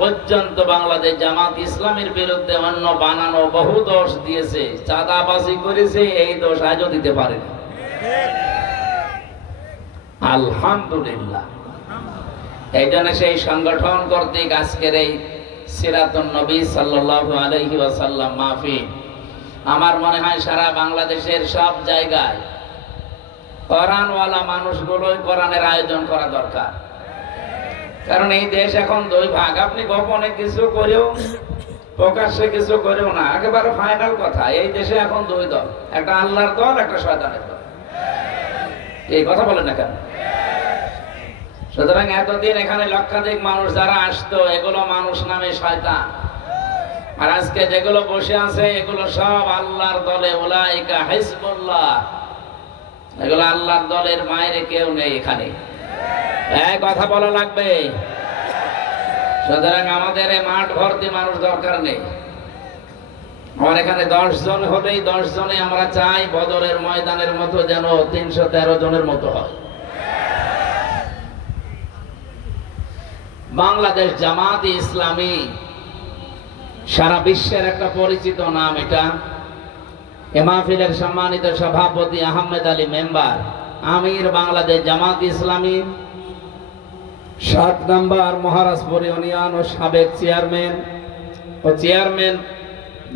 পর্যন্ত বাংলাদেশ জামাত ইসলামের বিরুদ্ধে অন্য বানানো বহু দোষ দিয়েছে, চাঁদাবাজি করেছে, এই দোষ আজও দিতে পারে না। আলহামদুলিল্লাহ। এই জন্য সেই সংগঠন কর্তৃক আজকের এই সিরাতুন নবী সাল্লাল্লাহু আলাইহি ওয়াসাল্লাম মাহফিল, আমার মনে হয় সারা বাংলাদেশের সব জায়গায় কোরআনওয়ালা মানুষগুলোই কোরআনের আয়োজন করা দরকার। কারণ এই দেশ এখন দুই ভাগ, আপনি গোপনে কিছু করেও প্রকাশ্যে কিছু করেও না, একেবারে ফাইনাল কথা, এই দেশে এখন দুই দল, একটা আল্লাহর দল, একটা শয়তানের দল। এই কথা বলেন না কেন? সুতরাং এতদিন এখানে লক্ষাধিক মানুষ যারা আসতো, এগুলো মানুষ নামে শয়তান, আর আজকে যেগুলো বসে আছে এগুলো সব আল্লাহর দলে, উলাইকা হিজবুল্লাহ, এগুলো আল্লাহর দলের বাইরে কেউ নেই এখানে। এই কথা বলা লাগবে। সুতরাং আমাদের এই মাঠ ভর্তি মানুষ দরকার নেই। আমার এখানে 10 জন হলেই 10 জনে আমরা চাই বদরের ময়দানের মতো যেন 313 জনের মতো হয়। বাংলাদেশ জামাত ইসলামী সারা বিশ্বের একটা পরিচিত নাম। এটা এ মাহফিলের সম্মানিত সভাপতি আহমেদ আলী মেম্বার, আমির বাংলাদেশ জামাত ইসলামী, 7 নম্বর মহারাজপুর ইউনিয়ন ও সাবেক চেয়ারম্যান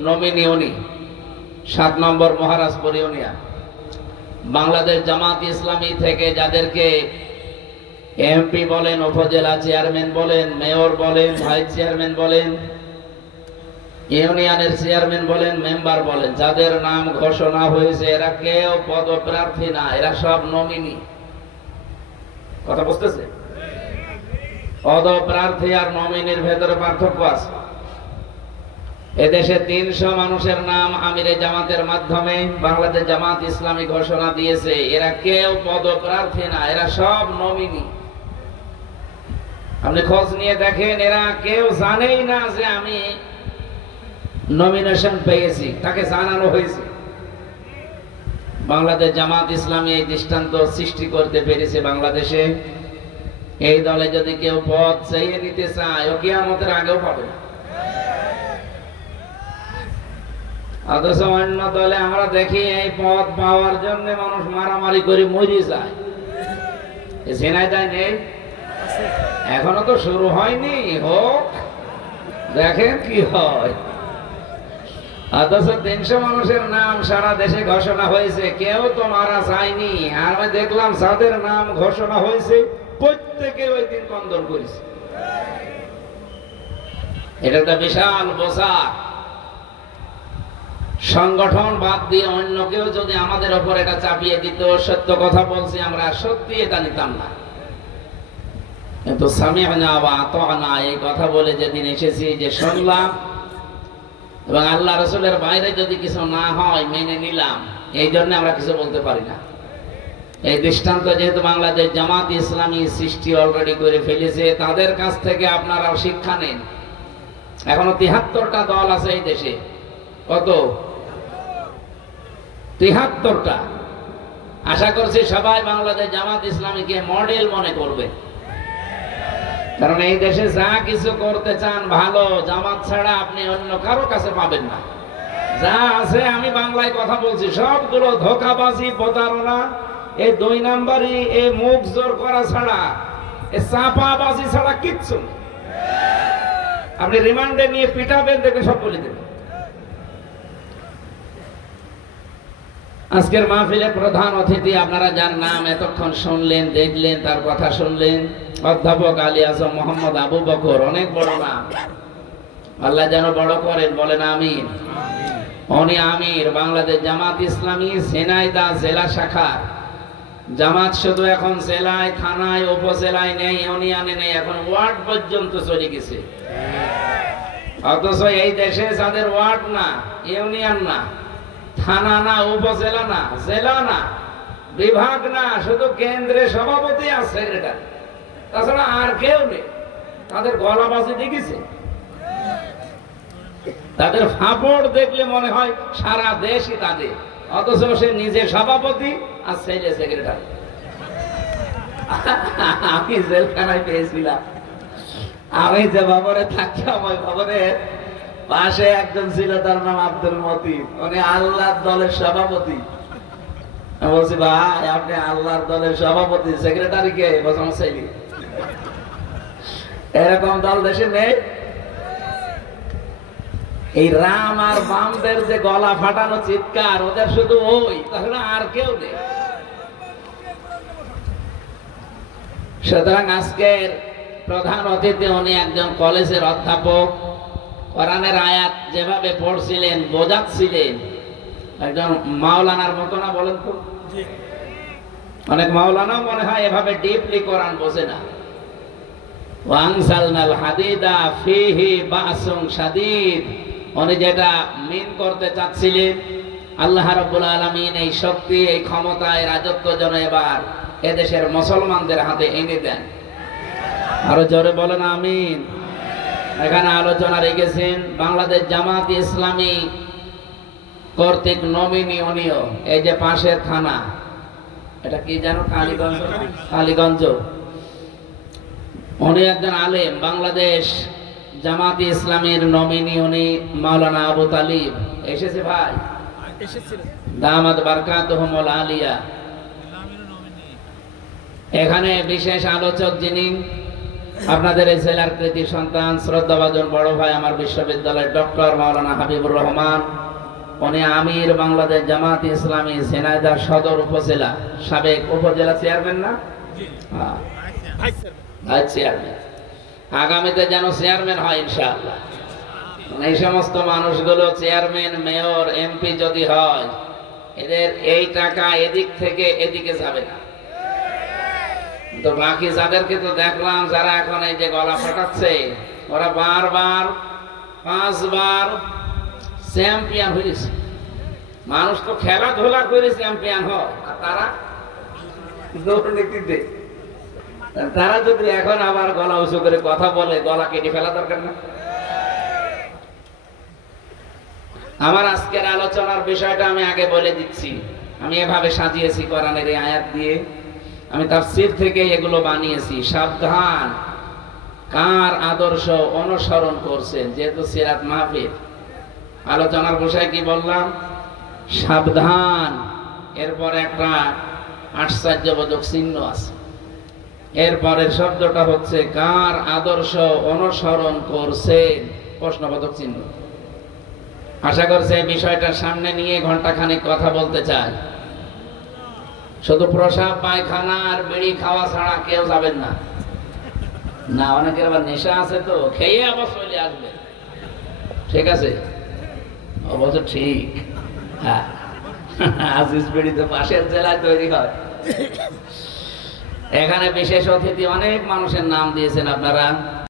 নমিনি উনি, 7 নম্বর মহারাজপুর ইউনিয়ন। বাংলাদেশ জামাত ইসলামী থেকে যাদেরকে এমপি বলেন, উপজেলা চেয়ারম্যান বলেন, মেয়র বলেন, ভাইস চেয়ারম্যান বলেন, ইউনিয়নের চেয়ারম্যান বলেন, মেম্বার বলেন, যাদের নাম ঘোষণা হয়েছে এরা কেউ পদপ্রার্থী না, এরা সব নমিনি। কথা বুঝতেছে? পদপ্রার্থী আর নমিনির ভেতরে পার্থক্য আছে। এদেশে 300 মানুষের নাম আমিরে জামাতের মাধ্যমে বাংলাদেশ জামাত ইসলামী ঘোষণা দিয়েছে, এরা কেউ পদপ্রার্থী না, এরা সব নমিনি। আপনি খোঁজ নিয়ে দেখেন, এরা কেউ জানেই না যে আমি নমিনেশন পেয়েছি, তাকে জানানো হয়েছে। বাংলাদেশ জামাত ইসলামী এই দৃষ্টান্ত সৃষ্টি করতে পেরেছে বাংলাদেশে। এই দলে যদি কেউ পদ চাইয়ে নিতে চায়, ও কিয়ামতের আগেও পাবে না। অথচ অন্য দলে আমরা দেখি এই পদ পাওয়ার জন্য মানুষ মারামারি করে মরে যায়। ঝিনাইদহ নেই, এখনো তো শুরু হয়নি, হোক, দেখেন কি হয়। অথচ 300 মানুষের নাম সারা দেশে ঘোষণা হয়েছে, কেউ তো মারা যায়নি। আর আমি দেখলাম যাদের নাম ঘোষণা হয়েছে প্রত্যেকে ওই দিন কন্দল করেছে। এটা একটা বিশাল বোঝা। সংগঠন বাদ দিয়ে অন্য কেউ যদি আমাদের ওপর এটা চাপিয়ে দিত, সত্য কথা বলছি, আমরা সত্যি এটা নিতাম না। কিন্তু সামি'না ওয়া আতা'না এই কথা বলে যেদিন এসেছি, যে শুনলাম এবং আল্লাহ রাসূলের বাইরে যদি কিছু না হয় মেনে নিলাম, এই জন্য আমরা কিছু বলতে পারি না। এই দৃষ্টান্ত যেহেতু বাংলাদেশ জামাত ইসলামী সৃষ্টি অলরেডি করে ফেলেছে, তাদের কাছ থেকে আপনারাও শিক্ষা নেন। এখনো 73টা দল আছে এই দেশে। কত? 73টা। আশা করছি সবাই বাংলাদেশ জামাত ইসলামীকে মডেল মনে করবে। কারণ এই দেশে যা কিছু করতে চান ভালো, জামাত ছাড়া আপনি অন্য কারো কাছে পাবেন না। যা আছে, আমি বাংলায় কথা বলছি, সবগুলো ধোঁকাবাজি, প্রতারণা, এই 2 নাম্বারই, এই মুখ জোর করা ছাড়া, এই চাপাবাজি ছাড়া কিচ্ছু নেই। আপনি রিমান্ডে নিয়ে পিটাবেন, দেখে সব বলে দেবেন। আজকের মাহফিলে প্রধান অতিথি, আপনারা যার নাম এতক্ষণ শুনলেন, দেখলেন, তার কথা শুনলেন, অধ্যাপক আলী আজম মোহাম্মদ আবু বকর। অনেক বড় নাম, আল্লাহ যেন বড় করেন, বলেন আমিন। উনি আমির বাংলাদেশ জামাত ইসলামী ঝিনাইদহ জেলা শাখা। জামাত শুধু এখন জেলায়, থানায়, উপজেলায় নেই, ইউনিয়নে নেই, এখন ওয়ার্ড পর্যন্ত চলে গেছে। অথচ এই দেশে যাদের ওয়ার্ড না, ইউনিয়ন না, থানা না, উপজেলা না, জেলা না, বিভাগ না, শুধু কেন্দ্রে সভাপতি আর সেক্রেটারি, তাছাড়া আর কেউ নেই। তাদের গলাবাজি দেখেছে, তাদের ফাপড় দেখলে মনে হয় সারা দেশই তাদের। অথচ সে নিজে সভাপতি আর ছেলে সেক্রেটারি। আমি জেলখানায় পেয়েছিলাম, আমি যে ভবনে থাকতাম ওই ভবনের পাশে একজন ছিল, তার নাম আব্দুল মতিন, উনি আল্লাহর দলের সভাপতি। আমি বলছি, ভাই আপনি আল্লাহর দলের সভাপতি, সেক্রেটারি কে? বসামশাইলি। এরকম দল দেশে নেই। এই রাম আর বামদের যে গলা ফাটানো চিৎকার, ওদের শুধু ওই, তাহলে আর কেউ নেই। সুতরাং আজকের প্রধান অতিথি উনি একজন কলেজের অধ্যাপক। কোরআনের আয়াত যেভাবে পড়ছিলেন, বোঝাচ্ছিলেন, একজন মাওলানার মতো না? বলেন তো। অনেক মাওলানাও মনে হয় এভাবে ডিপলি কোরআন বোঝে না। ওয়াংসালনাল হাদিদা ফিহি বাসুন শাদীদ, উনি যেটা মিন করতে চাচ্ছিলেন, আল্লাহ রাব্বুল আলামিন এই শক্তি, এই ক্ষমতা, এই রাজত্ব যেন এবার এদেশের মুসলমানদের হাতে এনে দেন। আরো জোরে বলেন আমিন। এখানে আলোচনা রেখেছেন বাংলাদেশ জামাত ইসলামী কর্তৃক নমিনি উনিও, এই যে পাশের থানা, এটা কি জানো? কালীগঞ্জ। কালীগঞ্জ। উনি একজন আলেম, বাংলাদেশ জামাত ইসলামীর নমিনি উনি মাওলানা আবু তালিব। এসেছে ভাই? দামাত বারকাতুহুমুল আলিয়া। এখানে বিশেষ আলোচক যিনি, আপনাদের এই জেলার কৃতি সন্তান, শ্রদ্ধাভাজন বড় ভাই, আমার বিশ্ববিদ্যালয়ের ডক্টর মাওলানা হাবিবুর রহমান। উনি আমির বাংলাদেশ জামাত ইসলামী ঝিনাইদহ সদর উপজেলা, সাবেক উপজেলা চেয়ারম্যান না? Vice chairman. আগামীতে যেন চেয়ারম্যান হয় ইনশাআল্লাহ। এই সমস্ত মানুষগুলো চেয়ারম্যান, মেয়র, এমপি যদি হয়, এদের এই টাকা এদিক থেকে এদিকে যাবে না। তো বাকি যাদেরকে তো দেখলাম, যারা এখন এই যে গলা ফাটাচ্ছে, ওরা বারবার 5 বার চ্যাম্পিয়ন হয়েছে। মানুষ তো খেলাধুলা করে চ্যাম্পিয়ন হয়, আর তারা দুর্নীতিতে। তারা যদি এখন আবার গলা উঁচু করে কথা বলে, গলা কেটে ফেলা দরকার না? আমার আজকের আলোচনার বিষয়টা আমি আগে বলে দিচ্ছি। আমি এভাবে সাজিয়েছি কোরআনের এই আয়াত দিয়ে, আমি তাফসীর থেকে এগুলো বানিয়েছি। সাবধান, কার আদর্শ অনুসরণ করছেন? যেহেতু সিরাত মাহফিল, আলোচনার বিষয় কি বললাম? সাবধান। এরপর একটা আশ্চর্যবোধক চিহ্ন আছে। এরপরের শব্দটা হচ্ছে কার আদর্শ অনুসরণ করছেন, প্রশ্নবোধক চিহ্ন। আশা করছি এই বিষয়টা সামনে নিয়ে ঘন্টাখানেক কথা বলতে চাই। শুধু প্রসাব, পায়খানা আর বিড়ি খাওয়া ছাড়া কেউ যাবেন না। না, অনেকের আবার নেশা আছে, তো খেয়ে আবার চলে আসবে। ঠিক আছে, অবশ্য ঠিক। হ্যাঁ, আজিজ বিড়ি তো পাশের জেলায় তৈরি হয়। এখানে বিশেষ অতিথি অনেক মানুষের নাম দিয়েছেন আপনারা।